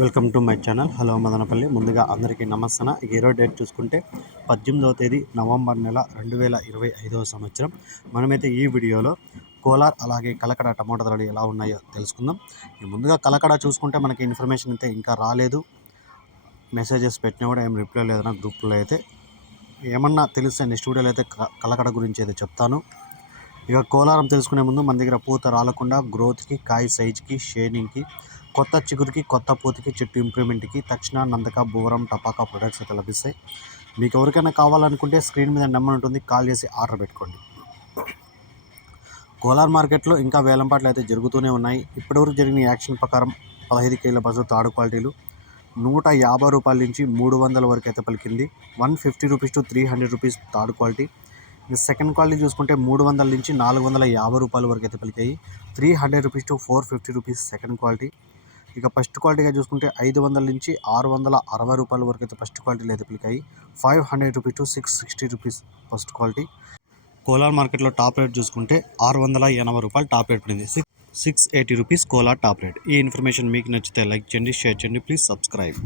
Welcome to my channel. Hello Madanapalli. ముందుగా అందరికీ నమస్తన ఈరోజు డేట్ చూసుకుంటే పద్దెనిమిదవ తేదీ నవంబర్ నెల రెండు వేల ఇరవై ఐదవ సంవత్సరం. మనమైతే ఈ వీడియోలో కోలార్ అలాగే కలకడ టమాటా ధరలు ఎలా ఉన్నాయో తెలుసుకుందాం. ముందుగా కలకడ చూసుకుంటే మనకి ఇన్ఫర్మేషన్ అయితే ఇంకా రాలేదు. మెసేజెస్ పెట్టినా కూడా ఏం రిప్లై లేదన్న గ్రూప్లో అయితే ఏమన్నా తెలిస్తే నెక్స్ట్ వీడియోలో అయితే కలకడ గురించి అయితే చెప్తాను. ఇక కోలారం తెలుసుకునే ముందు మన దగ్గర పూత రాలకుండా గ్రోత్కి కాయ సైజ్కి షేడింగ్కి కొత్త చిగురికి కొత్త పూతకి చెట్టు ఇంప్రూవ్మెంట్కి తక్షణ నందక బోరం టపాకా ప్రొడక్ట్స్ అయితే లభిస్తాయి. మీకు ఎవరికైనా కావాలనుకుంటే స్క్రీన్ మీద నెంబర్ ఉంటుంది కాల్ చేసి ఆర్డర్ పెట్టుకోండి. కోలార్ మార్కెట్లో ఇంకా వేలంపాట్లు అయితే జరుగుతూనే ఉన్నాయి. ఇప్పటివరకు జరిగిన యాక్షన్ ప్రకారం పదహైదు కేల బస్సు తాడు క్వాలిటీలు నూట యాభై రూపాయల నుంచి మూడు వందల వరకు అయితే పలికింది. One fifty rupees to three hundred rupees third quality. Second quality చూసుకుంటే మూడు వందల నుంచి నాలుగు వందల యాభై రూపాయల వరకు అయితే పలికాయి. Three hundred rupees to four fifty rupees second quality ఇక ఫస్ట్ క్వాలిటీగా చూసుకుంటే ఐదు వందల నుంచి ఆరు వందల అరవై రూపాయల వరకు అయితే ఫస్ట్ క్వాలిటీలు అయితే పలికాయి. Five hundred rupees to six sixty rupees first quality Kolar మార్కెట్లో టాప్ రేట్ చూసుకుంటే ఆరు వందల ఎనభై రూపాయలు టాప్ రేట్ పడింది. Six six eighty rupees Kolar top rate. ఈ ఇన్ఫర్మేషన్ మీకు నచ్చితే లైక్ చేయండి షేర్ చేయండి ప్లీజ్ సబ్స్క్రైబ్.